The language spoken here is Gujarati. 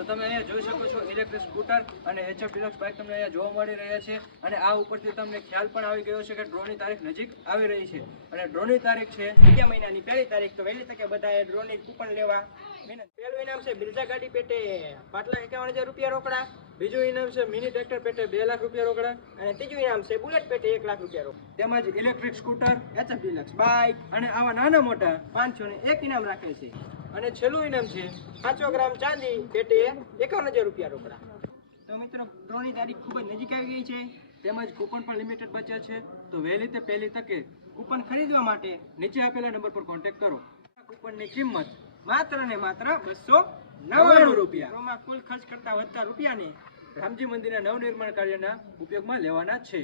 તો તમે અહીંયા જોઈ શકો છો ઇલેક્ટ્રિક સ્કૂટર અને HF ડિલક્સ બાઇક તમને અહીંયા જોવા મળી રહ્યા છે અને આ ઉપરથી તમને ખ્યાલ પણ આવી ગયો છે કે ડ્રોની તારીખ નજીક આવી રહી છે અને ડ્રોની તારીખ છે બીજા મહિનાની 1 તારીખ, તો વહેલી તકે બધાએ ડ્રોની કૂપન લેવા. પહેલું ઇનામ છે બિરજા ગાડી પેટે 5,51,000 રૂપિયા રોકડા. બીજું ઇનામ છે મિની ટ્રેક્ટર પેટે 2 લાખ રૂપિયા રોકડા અને ત્રીજું ઇનામ છે બુલેટ પેટે 1 લાખ રૂપિયા રોકડા. તેમજ electric scooter HF deluxe bike અને આવા નાના મોટા 501 ઇનામ રાખે છે. અને છેલ્લું ઇનામ છે 500 ગ્રામ ચાંદી પેટે 51,000 રૂપિયા રોકડા. તો મિત્રો ડ્રોની તારીખ ખૂબ જ નજીક આવી ગઈ છે તેમજ કૂપન પણ લિમિટેડ બચ્યા છે તો વહેલી તે પહેલી તકે કૂપન ખરીદવા માટે નીચે આપેલા નંબર પર કોન્ટેક્ટ કરો. કૂપનની કિંમત માત્ર ને માત્ર 299 રૂપિયા. ડ્રોમાં કુલ ખર્ચ કરતા વધતા રૂપિયાને રામજી મંદિરના નવનિર્માણ કાર્યના ઉપયોગમાં લેવાના છે.